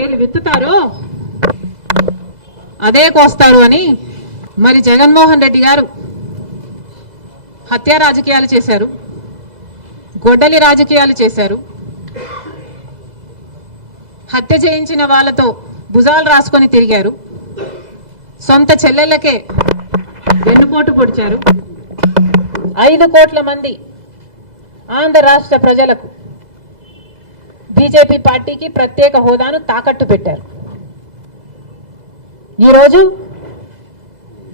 ఏది విత్తుతారో అదే కోస్తారు అని మరి జగన్మోహన్ రెడ్డి గారు హత్యా రాజకీయాలు చేశారు గొడ్డలి రాజకీయాలు చేశారు హత్య చేయించిన వాళ్ళతో భుజాలు రాసుకొని తిరిగారు సొంత చెల్లెళ్ళకే వెన్నుపోటు పొడిచారు ఐదు కోట్ల మంది ఆంధ్ర రాష్ట్ర ప్రజలకు బీజేపీ పార్టీకి ప్రత్యేక హోదాను తాకట్టు పెట్టారు ఈరోజు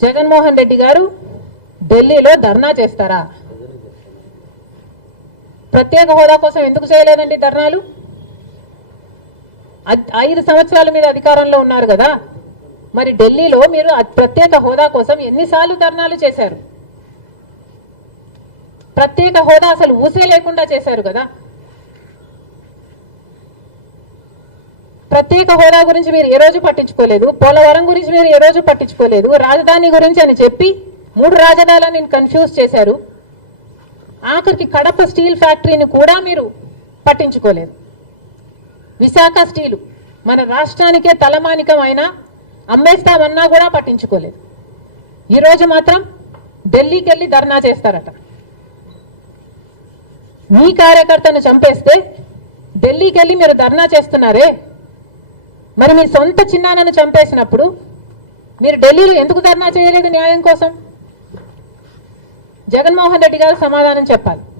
జగన్మోహన్ రెడ్డి గారు ఢిల్లీలో ధర్నా చేస్తారా ప్రత్యేక హోదా కోసం ఎందుకు చేయలేదండి ధర్నాలు ఐదు సంవత్సరాల మీద అధికారంలో ఉన్నారు కదా మరి ఢిల్లీలో మీరు ప్రత్యేక హోదా కోసం ఎన్నిసార్లు ధర్నాలు చేశారు ప్రత్యేక హోదా అసలు ఊసే లేకుండా చేశారు కదా ప్రత్యేక హోదా గురించి మీరు ఏ రోజు పట్టించుకోలేదు పోలవరం గురించి మీరు ఏ రోజు పట్టించుకోలేదు రాజధాని గురించి అని చెప్పి మూడు రాజధానులను నేను కన్ఫ్యూజ్ చేశారు ఆఖరికి కడప స్టీల్ ఫ్యాక్టరీని కూడా మీరు పట్టించుకోలేదు విశాఖ స్టీలు మన రాష్ట్రానికే తలమానికమైన అమ్మేస్తామన్నా కూడా పట్టించుకోలేదు ఈరోజు మాత్రం ఢిల్లీకి వెళ్ళి ధర్నా చేస్తారట మీ కార్యకర్తను చంపేస్తే ఢిల్లీకి వెళ్ళి మీరు ధర్నా చేస్తున్నారే మరి మీ సొంత చిన్నాన్నను చంపేసినప్పుడు మీరు ఢిల్లీలో ఎందుకు ధర్నా చేయలేదు న్యాయం కోసం జగన్మోహన్ రెడ్డి గారు సమాధానం చెప్పాలి